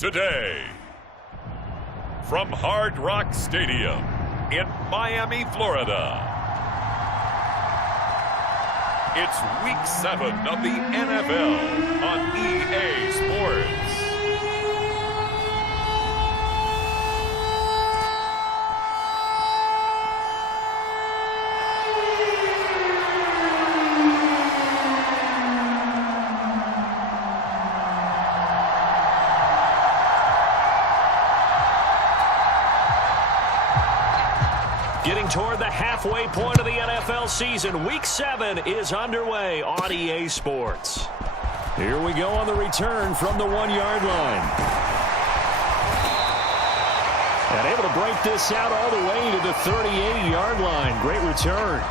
today. From Hard Rock Stadium in Miami, Florida, it's Week 7 of the NFL on EA Sports. Getting toward the halfway point of the NFL season, Week 7 is underway on EA Sports. Here we go on the return from the 1-yard line. And able to break this out all the way to the 38-yard line. Great return.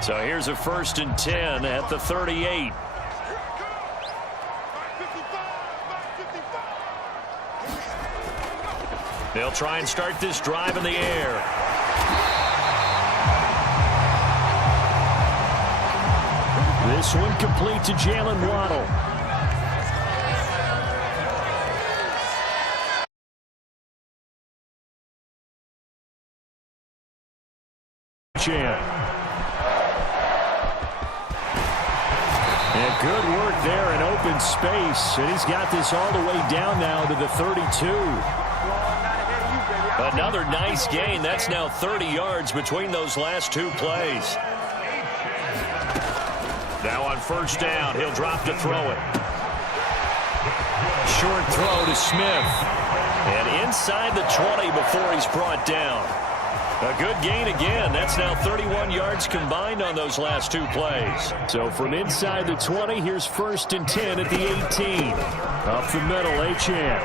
So here's a 1st and 10 at the 38. They'll try and start this drive in the air. This one complete to Jalen Waddle. And good work there in open space. And he's got this all the way down now to the 32. Another nice gain. That's now 30 yards between those last two plays. Now on 1st down, he'll drop to throw it. Short throw to Smith. And inside the 20 before he's brought down. A good gain again. That's now 31 yards combined on those last two plays. So from inside the 20, here's 1st and 10 at the 18. Up the middle, Achane.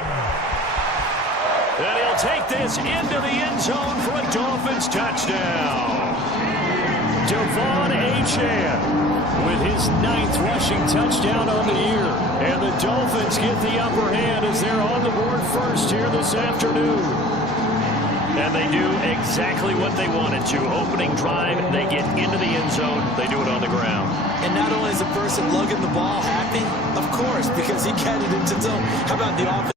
And he'll take this into the end zone for a Dolphins touchdown. Devon Achane with his 9th rushing touchdown on the year. And the Dolphins get the upper hand as they're on the board first here this afternoon. And they do exactly what they wanted to. Opening drive, they get into the end zone. They do it on the ground. And not only is the person lugging the ball happy, of course, because he got it into zone. How about the offense?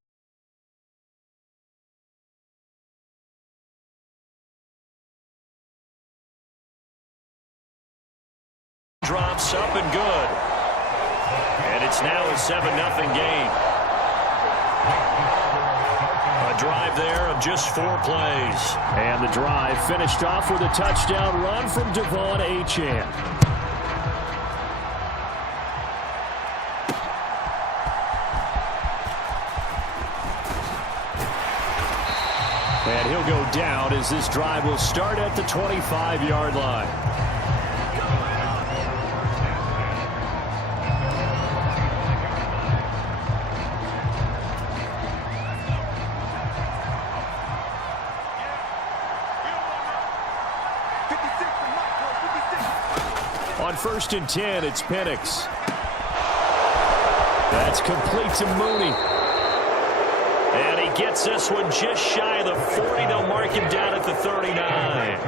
Drops up and good. And it's now a 7-0 game. A drive there of just 4 plays. And the drive finished off with a touchdown run from Devon Achane. And he'll go down as this drive will start at the 25-yard line. On 1st and 10, it's Penix. That's complete to Mooney. And he gets this one just shy of the 40. They'll mark him down at the 39.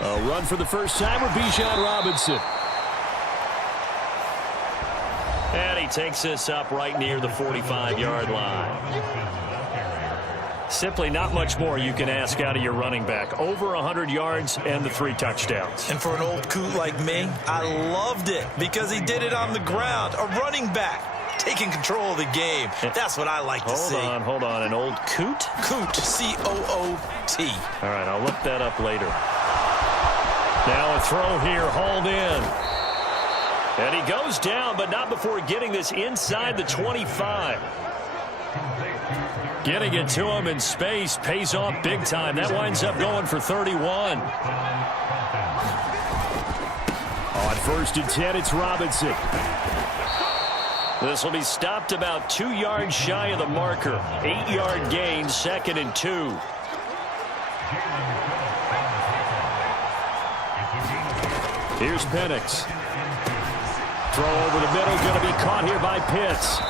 A run for the first time with Bijan Robinson. And he takes this up right near the 45-yard line. Simply not much more you can ask out of your running back. Over 100 yards and the 3 touchdowns. And for an old coot like me, I loved it because he did it on the ground. A running back taking control of the game. That's what I like to see. Hold on. An old coot? Coot, C-O-O-T. All right, I'll look that up later. Now a throw here, hauled in. And he goes down, but not before getting this inside the 25. Getting it to him in space pays off big time. That winds up going for 31. On 1st and 10, it's Robinson. This will be stopped about 2 yards shy of the marker. 8-yard gain, 2nd and 2. Here's Penix. Throw over the middle, going to be caught here by Pitts.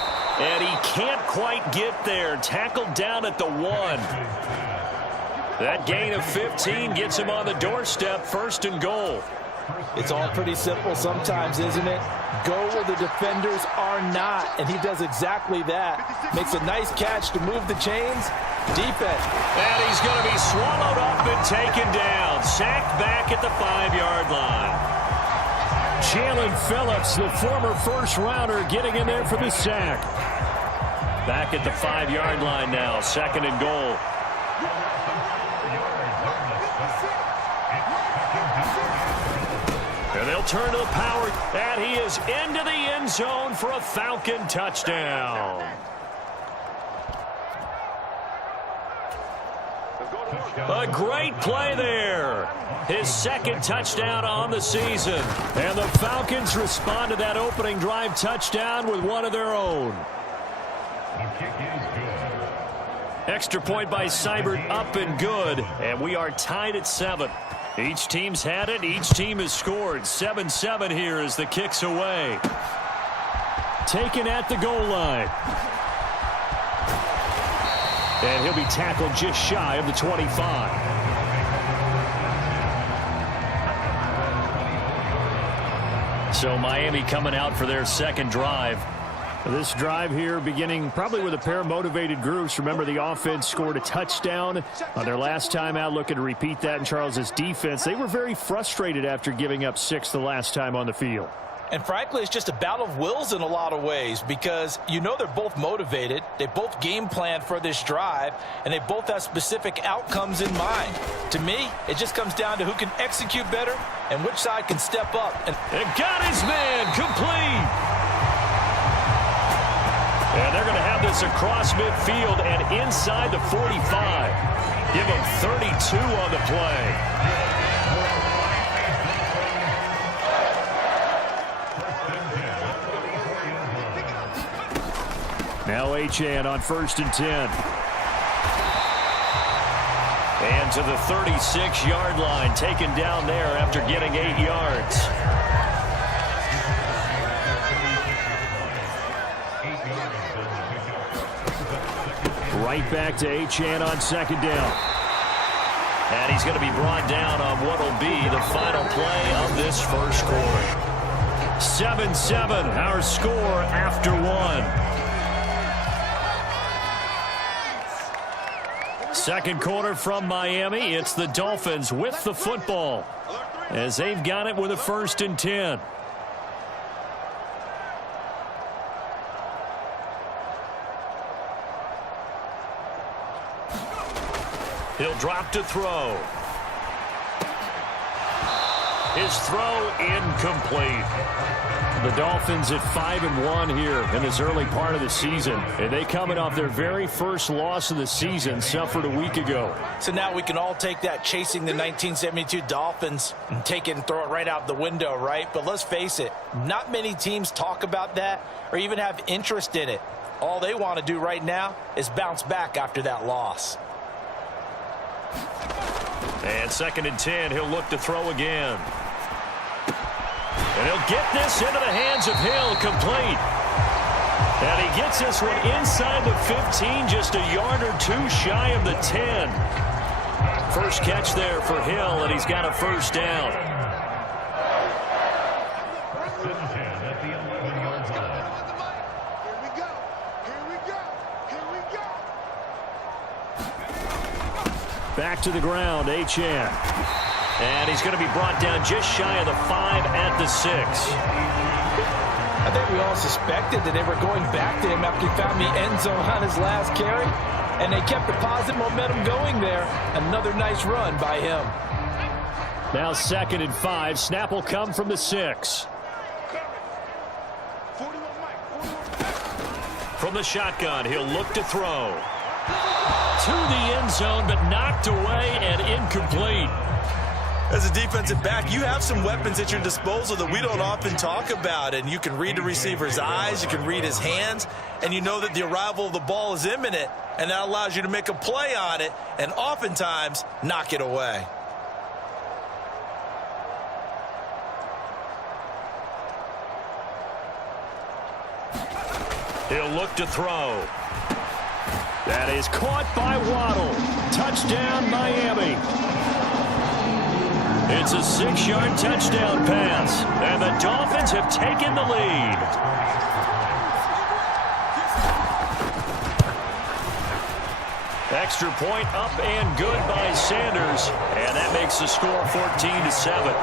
And he can't quite get there. Tackled down at the 1. That gain of 15 gets him on the doorstep, 1st and goal. It's all pretty simple sometimes, isn't it? Go where the defenders are not, and he does exactly that. Makes a nice catch to move the chains. Defense. And he's going to be swallowed up and taken down. Sacked back at the 5-yard line. Jalen Phillips, the former first-rounder, getting in there for the sack. Back at the 5-yard line now, 2nd and goal. And they'll turn to the power, and he is into the end zone for a Falcon touchdown. A great play there. His 2nd touchdown on the season. And the Falcons respond to that opening drive touchdown with one of their own. Extra point by Seibert, up and good. And we are tied at 7. Each team's had it. Each team has scored. 7-7 here as the kick's away. Taken at the goal line. And he'll be tackled just shy of the 25. So Miami coming out for their 2nd drive. This drive here beginning probably with a pair of motivated groups. Remember, the offense scored a touchdown on their last time out, looking to repeat that in Charles's defense. They were very frustrated after giving up 6 the last time on the field. And frankly, it's just a battle of wills in a lot of ways, because you know they're both motivated. They both game planned for this drive, and they both have specific outcomes in mind. To me, it just comes down to who can execute better and which side can step up. And got his man complete. And they're going to have this across midfield and inside the 45. Give them 32 on the play. Now Achane on 1st and 10. And to the 36-yard line, taken down there after getting 8 yards. Right back to Achane on 2nd down. And he's going to be brought down on what will be the final play of this first quarter. 7-7, our score after 1. Second quarter from Miami. It's the Dolphins with the football as they've got it with a 1st and 10. He'll drop to throw. His throw incomplete. The Dolphins at 5-1 here in this early part of the season. And they coming off their very first loss of the season, suffered a week ago. so now we can all take that chasing the 1972 Dolphins and take it and throw it right out the window, right? But let's face it, not many teams talk about that or even have interest in it. All they want to do right now is bounce back after that loss. And 2nd and 10, he'll look to throw again. And he'll get this into the hands of Hill, complete. And he gets this one inside the 15, just a yard or two shy of the 10. First catch there for Hill, and he's got a first down. Back to the ground, Achane. And he's going to be brought down just shy of the 5 at the 6. I think we all suspected that they were going back to him after he found the end zone on his last carry. And they kept the positive momentum going there. Another nice run by him. Now 2nd and 5. Snap will come from the 6. From the shotgun, he'll look to throw. To the end zone, but knocked away and incomplete. As a defensive back, you have some weapons at your disposal that we don't often talk about. And you can read the receiver's eyes, you can read his hands, and you know that the arrival of the ball is imminent. And that allows you to make a play on it and oftentimes knock it away. He'll look to throw. That is caught by Waddle. Touchdown, Miami. It's a 6-yard touchdown pass, and the Dolphins have taken the lead. Extra point up and good by Sanders, and that makes the score 14-7.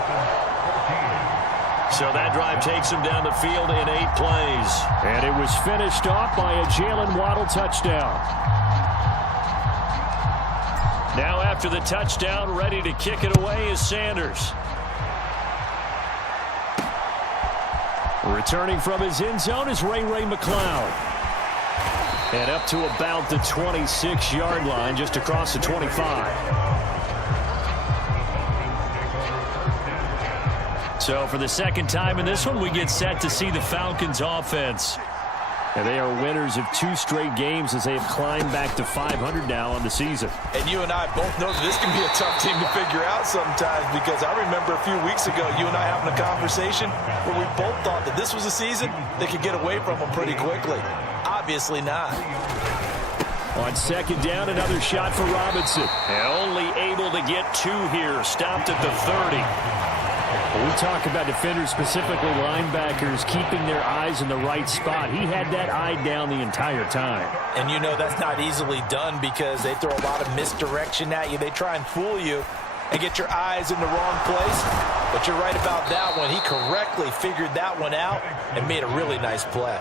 So that drive takes him down the field in 8 plays. And it was finished off by a Jalen Waddle touchdown. Now after the touchdown, ready to kick it away is Sanders. Returning from his end zone is Ray McCloud. And up to about the 26-yard line, just across the 25. So for the second time in this one, we get set to see the Falcons offense. And they are winners of 2 straight games as they have climbed back to 500 now on the season. And you and I both know that this can be a tough team to figure out sometimes, because I remember a few weeks ago you and I having a conversation where we both thought that this was a season they could get away from them pretty quickly. Obviously not. On second down, another shot for Robinson. And only able to get 2 here. Stopped at the 30. When we talk about defenders, specifically linebackers, keeping their eyes in the right spot, he had that eye down the entire time. And you know that's not easily done because they throw a lot of misdirection at you. They try and fool you and get your eyes in the wrong place. But you're right about that one. He correctly figured that one out and made a really nice play.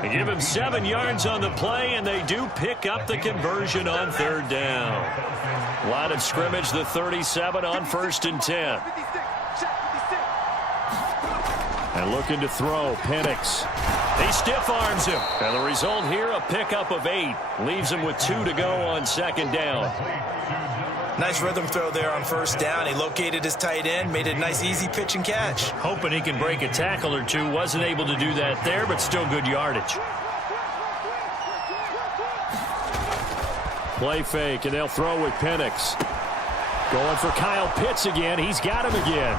They give him 7 yards on the play, and they do pick up the conversion on 3rd down. Line of scrimmage, the 37 on 1st and 10. And looking to throw, Penix. He stiff arms him. And the result here, a pickup of 8. Leaves him with 2 to go on 2nd down. Nice rhythm throw there on 1st down. He located his tight end, made it a nice easy pitch and catch. Hoping he can break a tackle or 2. Wasn't able to do that there, but still good yardage. Play fake, and they'll throw with Penix. Going for Kyle Pitts again. He's got him again.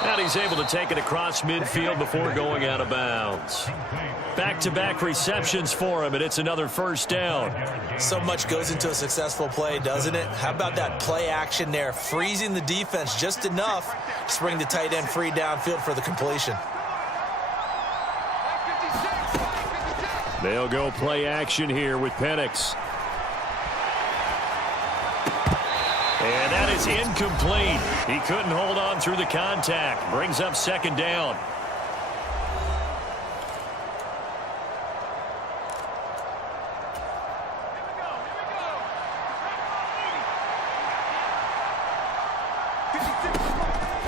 And he's able to take it across midfield before going out of bounds. Back-to-back receptions for him, and it's another 1st down. So much goes into a successful play, doesn't it? How about that play action there, freezing the defense just enough to bring the tight end free downfield for the completion. They'll go play action here with Penix. And that is incomplete. He couldn't hold on through the contact. Brings up 2nd down.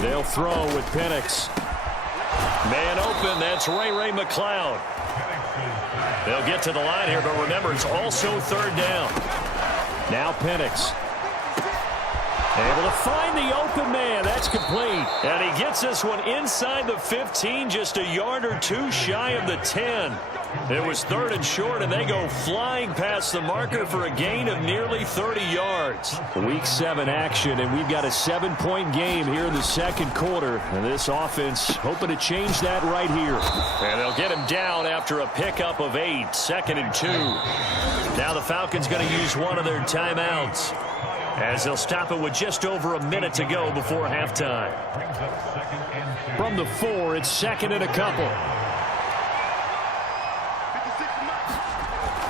They'll throw with Penix. Man open, that's Ray McCloud. They'll get to the line here, but remember, it's also 3rd down. Now Penix. Able to find the open man. That's complete. And he gets this one inside the 15, just a yard or 2 shy of the 10. It was 3rd and short, and they go flying past the marker for a gain of nearly 30 yards. Week 7 action, and we've got a 7-point game here in the 2nd quarter. And this offense hoping to change that right here. And they'll get him down after a pickup of 8, 2nd and 2. Now the Falcons going to use one of their timeouts, as they'll stop it with just over a minute to go before halftime. From the 4, it's 2nd and a couple.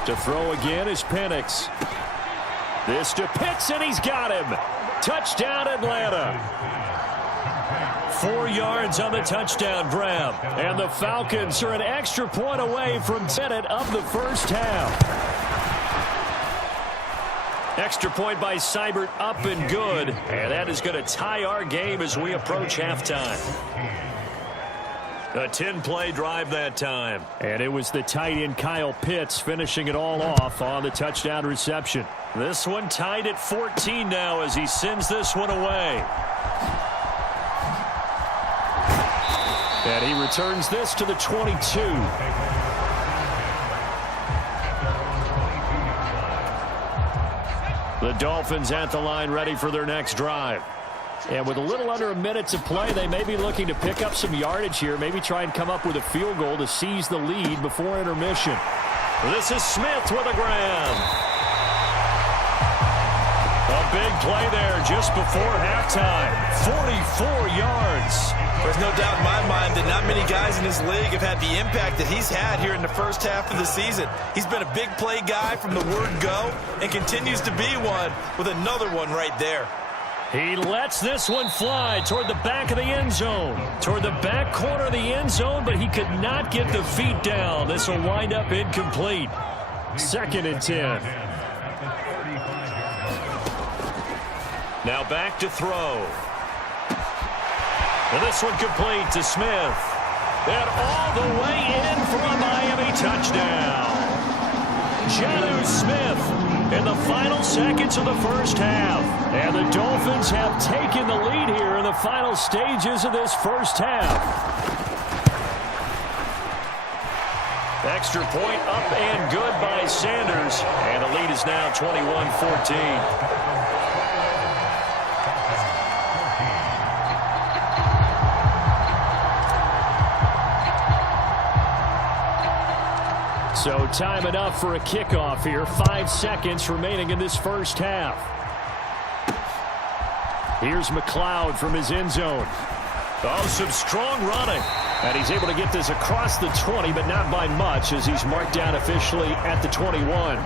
To throw again is Penix. This to Pitts, and he's got him. Touchdown, Atlanta. 4 yards on the touchdown grab. And the Falcons are an extra point away from 10 of the 1st half. Extra point by Seibert, up and good. And that is going to tie our game as we approach halftime. A 10-play drive that time. And it was the tight end Kyle Pitts finishing it all off on the touchdown reception. This one tied at 14 now as he sends this one away. And he returns this to the 22. The Dolphins at the line ready for their next drive. And with a little under a minute to play, they may be looking to pick up some yardage here, maybe try and come up with a field goal to seize the lead before intermission. This is Smith with a grab. A big play there just before halftime. 44 yards. There's no doubt in my mind that not many guys in this league have had the impact that he's had here in the first half of the season. He's been a big play guy from the word go and continues to be one with another one right there. He lets this one fly toward the back of the end zone. Toward the back corner of the end zone, but he could not get the feet down. This will wind up incomplete. 2nd and 10. Now back to throw. And this one complete to Smith. And all the way in for a Miami touchdown. Jonnu Smith in the final seconds of the first half. And the Dolphins have taken the lead here in the final stages of this first half. Extra point up and good by Sanders. And the lead is now 21-14. So time enough for a kickoff here. 5 seconds remaining in this first half. Here's McLeod from his end zone. Oh, some strong running. And he's able to get this across the 20, but not by much as he's marked down officially at the 21.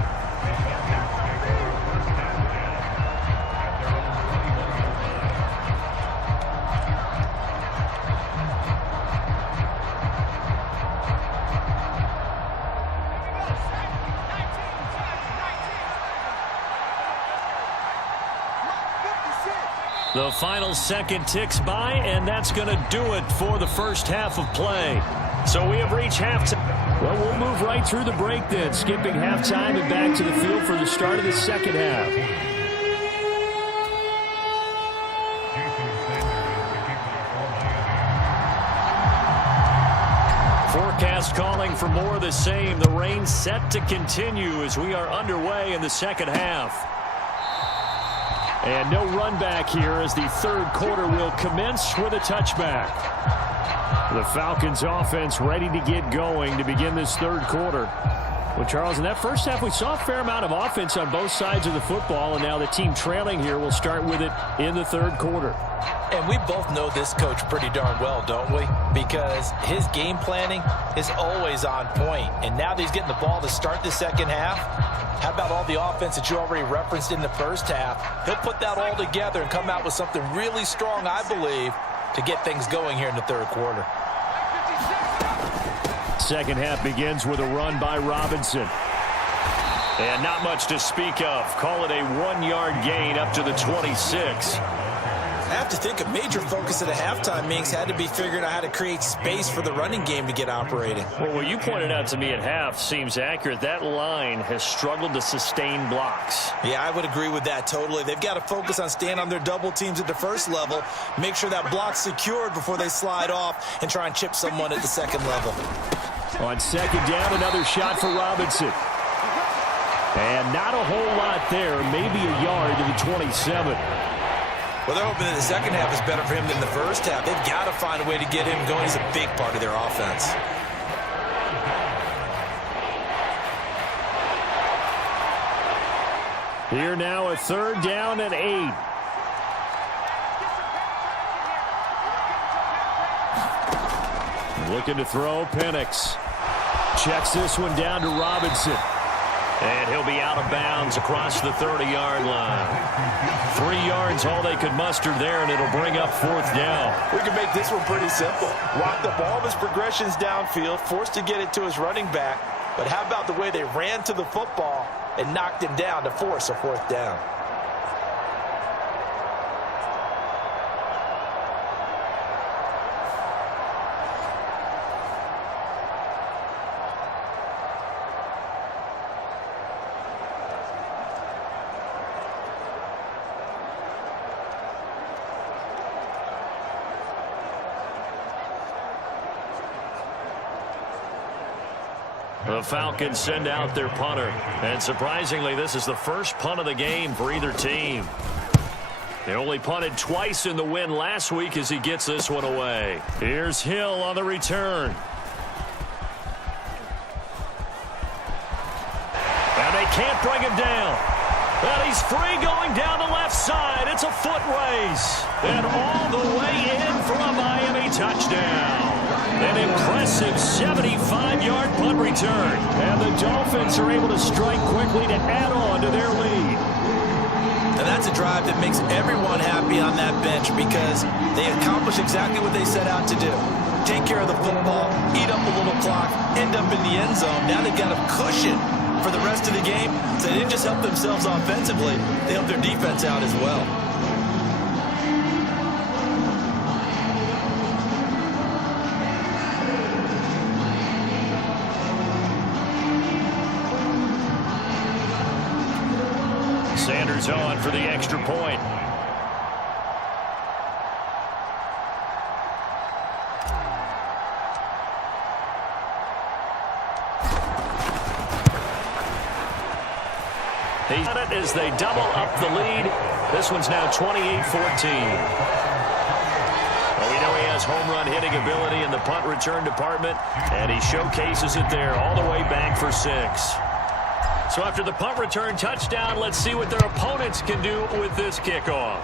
The final second ticks by, and that's going to do it for the first half of play. So we have reached halftime. Well, we'll move right through the break then, skipping halftime and back to the field for the start of the second half. Forecast calling for more of the same. The rain set to continue as we are underway in the second half. And no run back here as the third quarter will commence with a touchback. The Falcons offense ready to get going to begin this third quarter. Well, Charles, in that first half, we saw a fair amount of offense on both sides of the football, and now the team trailing here will start with it in the third quarter. And we both know this coach pretty darn well, don't we? Because his game planning is always on point. And now that he's getting the ball to start the second half, how about all the offense that you already referenced in the first half? He'll put that all together and come out with something really strong, I believe, to get things going here in the third quarter. Second half begins with a run by Robinson. And not much to speak of. Call it a 1-yard gain up to the 26. I have to think a major focus at a halftime meetings had to be figuring out how to create space for the running game to get operating. Well, what you pointed out to me at half seems accurate. That line has struggled to sustain blocks. Yeah, I would agree with that totally. They've got to focus on staying on their double teams at the first level, make sure that block's secured before they slide off and try and chip someone at the second level. On second down, another shot for Robinson. And not a whole lot there, maybe a yard to the 27. Well, they're hoping that the second half is better for him than the first half. They've got to find a way to get him going. He's a big part of their offense. Here now a third down and 8. Looking to throw, Penix. Checks this one down to Robinson. And he'll be out of bounds across the 30-yard line. 3 yards, all they could muster there, and it'll bring up fourth down. We can make this one pretty simple. Locked up all of his progressions downfield, forced to get it to his running back. But how about the way they ran to the football and knocked him down to force a fourth down? The Falcons send out their punter. And surprisingly, this is the first punt of the game for either team. They only punted twice in the win last week as he gets this one away. Here's Hill on the return. And they can't bring him down. And he's free going down the left side. It's a foot race. And all the way in for a Miami touchdown. An impressive 75-yard punt return. And the Dolphins are able to strike quickly to add on to their lead. And that's a drive that makes everyone happy on that bench because they accomplish exactly what they set out to do. Take care of the football, eat up a little clock, end up in the end zone. Now they've got a cushion for the rest of the game. So they didn't just help themselves offensively, they helped their defense out as well. Sanders on for the extra point. He's on it as they double up the lead. This one's now 28-14. Well, we know he has home run hitting ability in the punt return department, and he showcases it there all the way back for 6. So after the punt return touchdown, let's see what their opponents can do with this kickoff.